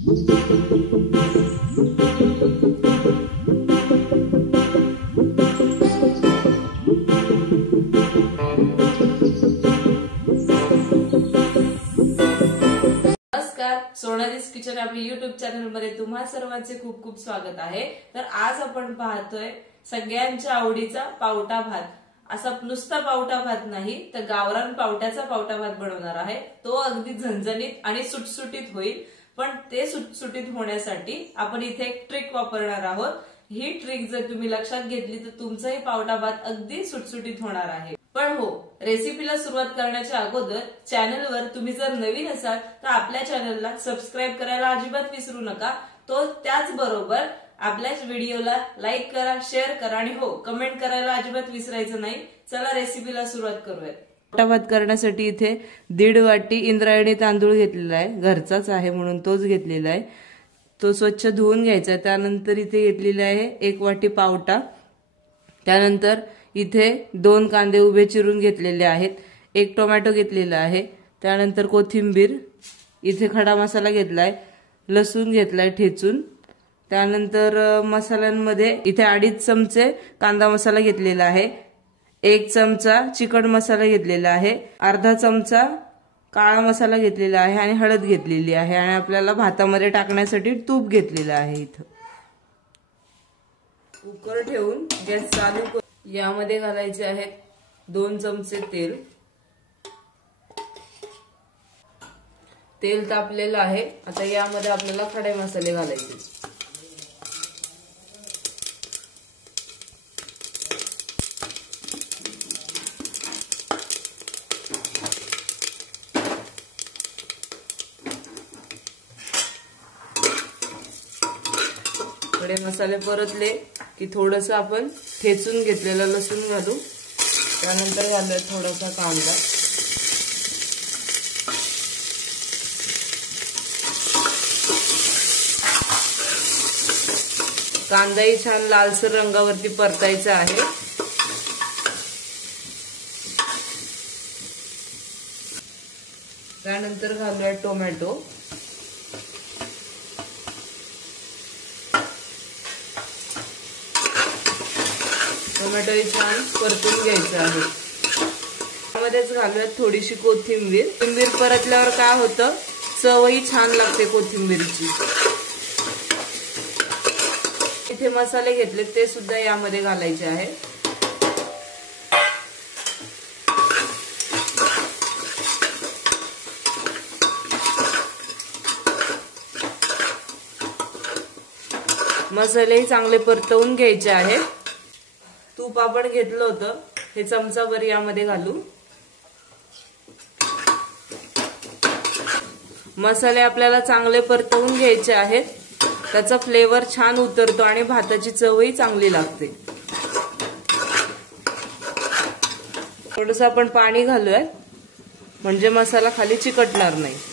Sonali's kitchen आपल्या YouTube channel मध्ये तुम्हा सर्वांचे खूप खूप स्वागत आहे। तर आज आपण पाहतोय सगळ्यांच्या आवडीचा पावटा भात। असा नुसता पावटा भात नाही तर गावरान पावट्याचा पावटा भात बनवणार आहे। तो अगदी झणझणीत आणि सुटसुटीत होईल। पण ते सुटसुटीत होण्यासाठी आपण इथे एक ट्रिक वापरणार आहोत। ही ट्रिक जर तुम्ही लक्षात घेतली तर तुमचाही पावटा भात अगदी सुटसुटीत होणार आहे। पण हो, रेसिपीला सुरुवात करण्याच्या अगोदर चॅनलवर तुम्ही जर नवीन असाल तर आपल्या चॅनलला सबस्क्राइब करायला अजिबात विसरू नका। तो त्याचबरोबर आपल्या व्हिडिओला लाईक करा, शेअर करा आणि हो, कमेंट करायला अजिबात विसरायचं नाही। चला रेसिपीला सुरुवात करूया। पावटा भात करण्यासाठी इथे 1.5 वाटी इंद्रायणी तांदूळ घेतलेला आहे। घरचाच आहे म्हणून तोच घेतलेला आहे। तो स्वच्छ धुवून घ्यायचा। त्यानंतर इथे घेतलेला आहे 1 वाटी पावटा। त्यानंतर इथे 2 कांदे उभे चिरून घेतलेले आहेत। 1 टोमॅटो घेतलेला आहे। त्यानंतर कोथिंबीर, इथे खडा मसाला घेतलाय, लसूण घेतलाय ठेचून। त्यानंतर मसाल्यांमध्ये इथे 2.5 चमचे कांदा मसाला घेतलेला आहे, 1 चमचा चिकन मसाला घेतलेला आहे, अर्धा चमचा काळा मसाला घेतलेला आहे आणि हळद घेतलेली आहे आणि आपल्याला भातामध्ये टाकण्यासाठी तूप घेतलेलं आहे। इथं कुकर ठेवून गॅस चालू करून यामध्ये घालायचे आहेत 2 चमचे तेल। तेल तापलेलं आहे। आता यामध्ये आपल्याला खडे मसाले घालायचे। खडे मसाले परतले की थोडंसं आपण ठेचून घेतलेला लसूण घालू। त्यानंतर घालूया थोडासा कांदा। कांदाही छान लालसर रंगावरती परतायचा आहे। त्यानंतर घालूया टोमॅटो। टोमॅटो छान परतून घ्यायचं आहे। त्यामध्येच घालूयात थोडीशी कोथिंबीर। कोथिंबीर परतल्यावर काय होतं, चवही छान लागते कोथिंबीरची। इथे मसाले घेतले ते सुद्धा यामध्ये घालायचे आहे। मसालेही चांगले परतवून घ्यायचे आहेत। तूप आपण घेतलं होतं हे चमचाभर यामध्ये घालू। मसाले आपल्याला चांगले परतवून घ्यायचे आहेत। त्याचा फ्लेवर छान उतरतो आणि भाताची चवही चांगली लागते। थोडंसं आपण पाणी घालूया म्हणजे मसाला खाली चिकटणार नाही।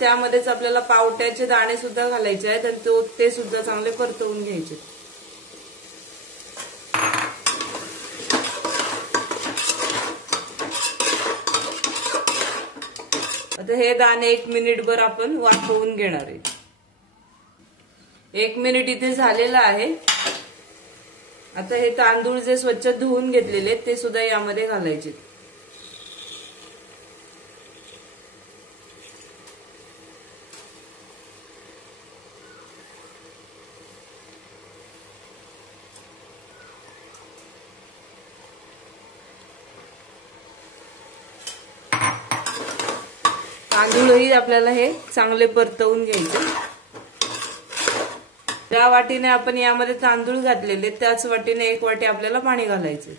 त्यामध्येच आपल्याला पावट्याचे दाणे सुद्धा घालायचे आहेत आणि ते सुद्धा चांगले परतवून घ्यायचे। आता हे दाणे 1 मिनिटभर आपण वाफवून घेणार आहे। 1 मिनिट इथे झालेलं आहे। आता हे तांदूळ जे स्वच्छ धुवून घेतलेले ते सुद्धा यामध्ये घालायचे। तांदूळही आपल्याला हे चांगले परतवून घ्यायचे। ज्या वाटीने आपण यामध्ये तांदूळ घातलेले त्याच वाटीने 1 वाटी आपल्याला पाणी घालायचे।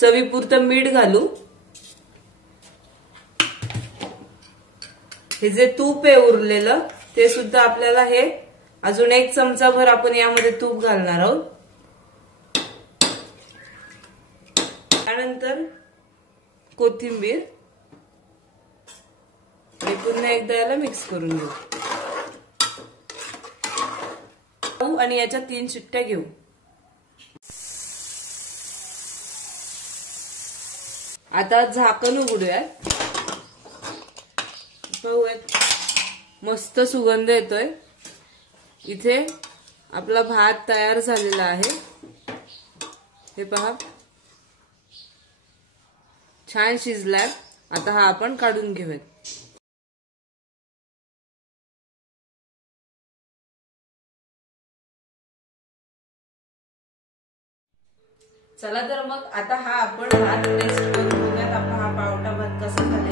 चवीपुरतं मीठ घालू। हे जे तूप आहे उरलेलं ते सुद्धा आपल्याला हे अजून 1 चमचाभर आपण यामध्ये तूप घालणार आहोत। त्यानंतर कोथिंबीर पुन्हा एकदा याला मिक्स करून घेऊ आणि याच्या 3 शिट्ट्या घेऊ। आता झाकण उघडूयात, पाहूयात मस्त सुगंध येतोय। इथे आपला भात तयार झालेला आहे, हे पहा छान शिजलाय। आता हा आपण काढून घेऊयात। चला तर मग आता हा आपण भात टेस्ट करून बघूयात आपला हा पावटा भात कसा झाला।